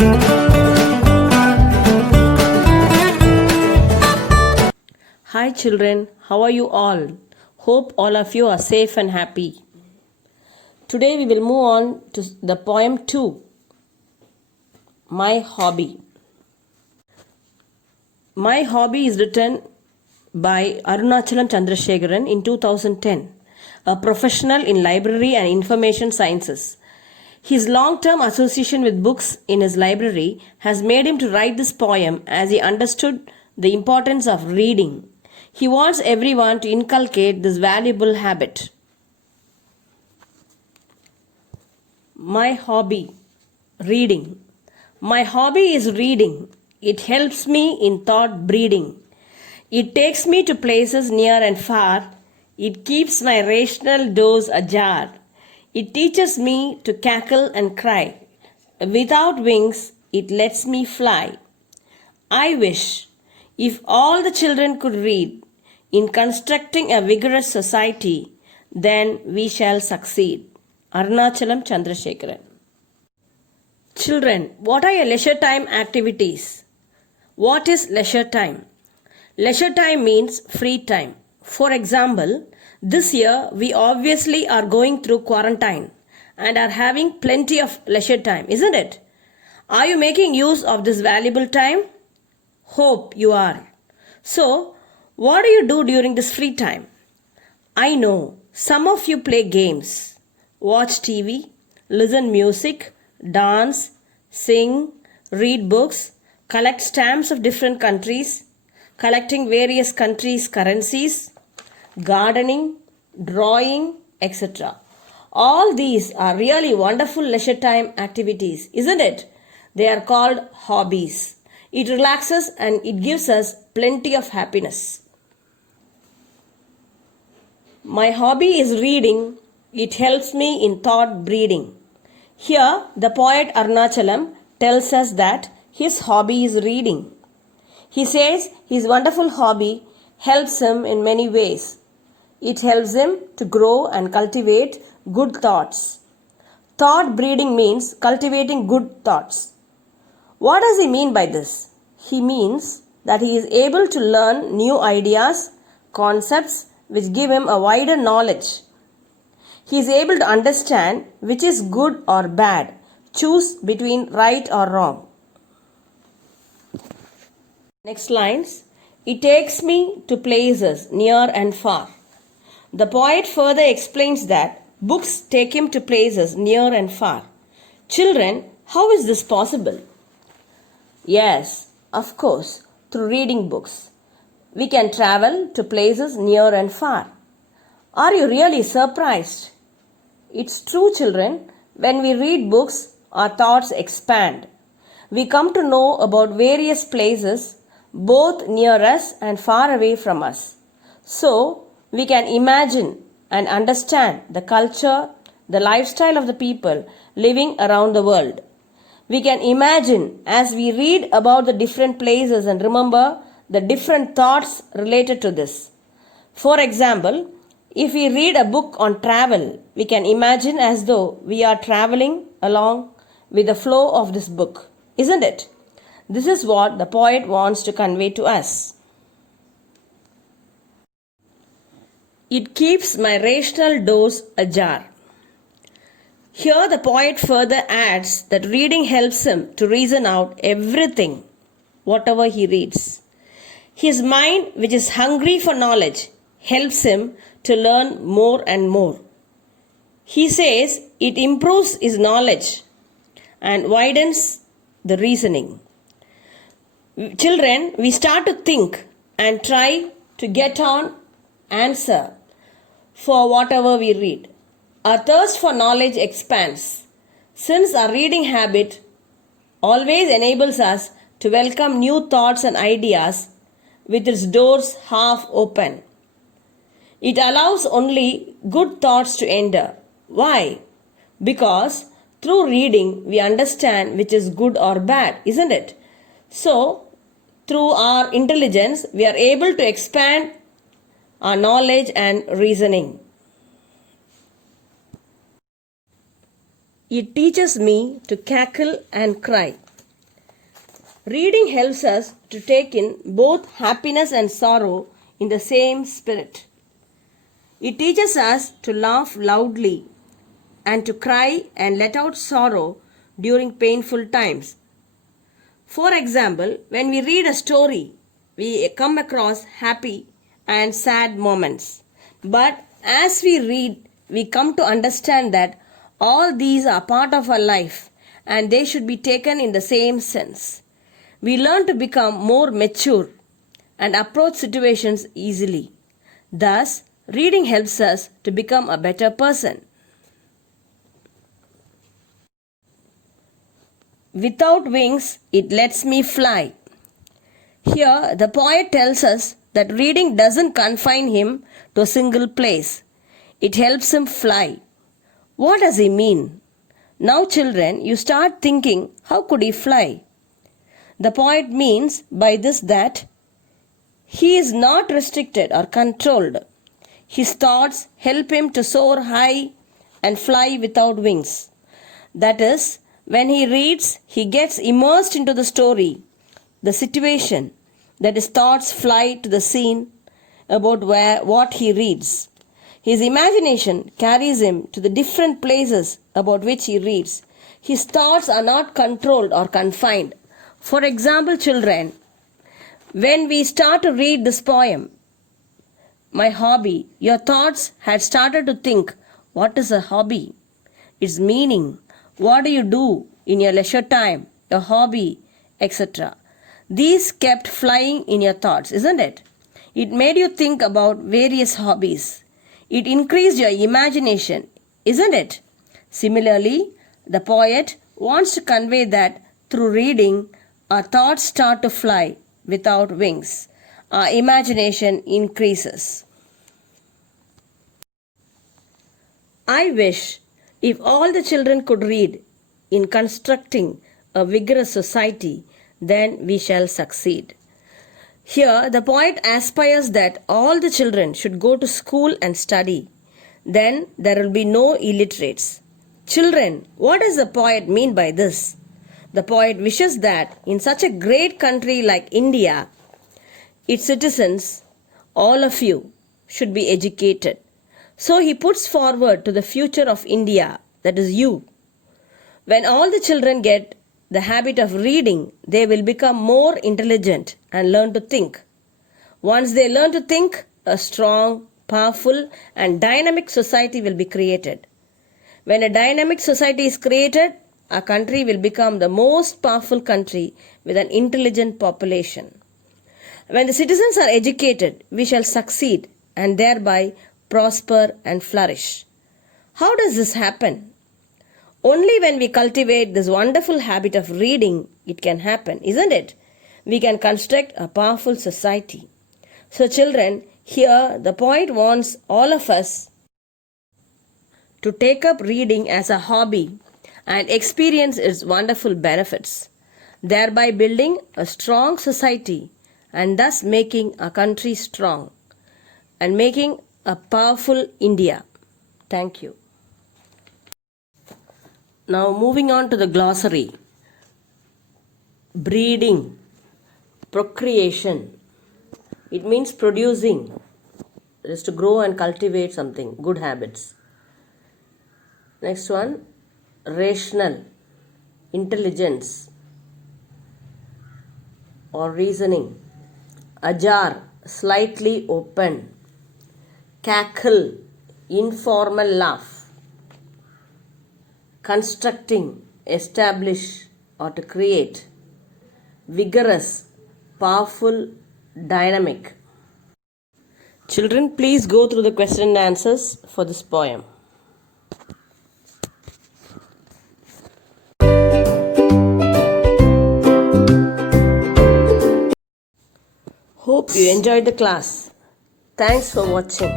Hi children, how are you all? Hope all of you are safe and happy. Today we will move on to the poem 2, My Hobby. My Hobby is written by Arunachalam Chandrasekharan in 2010, a professional in library and information sciences. His long-term association with books in his library has made him to write this poem as he understood the importance of reading. He wants everyone to inculcate this valuable habit. My hobby, reading. My hobby is reading. It helps me in thought breeding. It takes me to places near and far. It keeps my rational doors ajar. It teaches me to cackle and cry. Without wings, it lets me fly. I wish if all the children could read in constructing a vigorous society, then we shall succeed. Arunachalam Chandrasekharan. Children, what are your leisure time activities? What is leisure time? Leisure time means free time. For example, this year we obviously are going through quarantine and are having plenty of leisure time, isn't it? Are you making use of this valuable time? Hope you are. So, what do you do during this free time? I know some of you play games, watch TV, listen music, dance, sing, read books, collect stamps of different countries, collecting various countries' currencies, gardening, drawing, etc. All these are really wonderful leisure time activities, isn't it? They are called hobbies. It relaxes and it gives us plenty of happiness. My hobby is reading. It helps me in thought breeding. Here, the poet Arunachalam tells us that his hobby is reading. He says his wonderful hobby helps him in many ways. It helps him to grow and cultivate good thoughts. Thought breeding means cultivating good thoughts. What does he mean by this? He means that he is able to learn new ideas, concepts which give him a wider knowledge. He is able to understand which is good or bad, choose between right or wrong. Next lines. It takes me to places near and far. The poet further explains that books take him to places near and far. Children, how is this possible? Yes, of course, through reading books. We can travel to places near and far. Are you really surprised? It's true, children. When we read books, our thoughts expand. We come to know about various places, both near us and far away from us. So, we can imagine and understand the culture, the lifestyle of the people living around the world. We can imagine as we read about the different places and remember the different thoughts related to this. For example, if we read a book on travel, we can imagine as though we are traveling along with the flow of this book, isn't it? This is what the poet wants to convey to us. It keeps my rational doors ajar. Here the poet further adds that reading helps him to reason out everything, whatever he reads. His mind, which is hungry for knowledge, helps him to learn more and more. He says it improves his knowledge and widens the reasoning. Children, we start to think and try to get on answer for whatever we read. Our thirst for knowledge expands. Since our reading habit always enables us to welcome new thoughts and ideas with its doors half open. It allows only good thoughts to enter. Why? Because through reading we understand which is good or bad, isn't it? So, through our intelligence, we are able to expand our knowledge and reasoning. It teaches me to cackle and cry. Reading helps us to take in both happiness and sorrow in the same spirit. It teaches us to laugh loudly and to cry and let out sorrow during painful times. For example, when we read a story, we come across happy and sad moments. But as we read, we come to understand that all these are part of our life and they should be taken in the same sense. We learn to become more mature and approach situations easily. Thus, reading helps us to become a better person. Without wings, it lets me fly. Here, the poet tells us that reading doesn't confine him to a single place. It helps him fly. What does he mean? Now, children, you start thinking, how could he fly? The poet means by this that he is not restricted or controlled. His thoughts help him to soar high and fly without wings. That is, when he reads, he gets immersed into the story, the situation, that his thoughts fly to the scene about what he reads. His imagination carries him to the different places about which he reads. His thoughts are not controlled or confined. For example, children, when we start to read this poem, My Hobby, your thoughts had started to think, what is a hobby? Its meaning, what do you do in your leisure time, your hobby, etc. These kept flying in your thoughts, isn't it? It made you think about various hobbies. It increased your imagination, isn't it? Similarly, the poet wants to convey that through reading, our thoughts start to fly without wings. Our imagination increases. I wish if all the children could read in constructing a vigorous society, then we shall succeed. Here, the poet aspires that all the children should go to school and study. Then there will be no illiterates. Children, what does the poet mean by this? The poet wishes that in such a great country like India, its citizens, all of you, should be educated. So he puts forward to the future of India, that is you. When all the children get the habit of reading, they will become more intelligent and learn to think. Once they learn to think, a strong, powerful, and dynamic society will be created. When a dynamic society is created, our country will become the most powerful country with an intelligent population. When the citizens are educated, we shall succeed and thereby prosper and flourish. How does this happen? Only when we cultivate this wonderful habit of reading, it can happen, isn't it? We can construct a powerful society. So children, here the poet wants all of us to take up reading as a hobby and experience its wonderful benefits, thereby building a strong society and thus making a country strong and making a powerful India. Thank you. Now moving on to the glossary. Breeding, procreation. It means producing. It is to grow and cultivate something, good habits. Next one, rational, intelligence or reasoning. Ajar, slightly open. Cackle, informal laugh. Constructing, establish or to create. Vigorous, powerful, dynamic. Children, please go through the question and answers for this poem. Hope you enjoyed the class. Thanks for watching.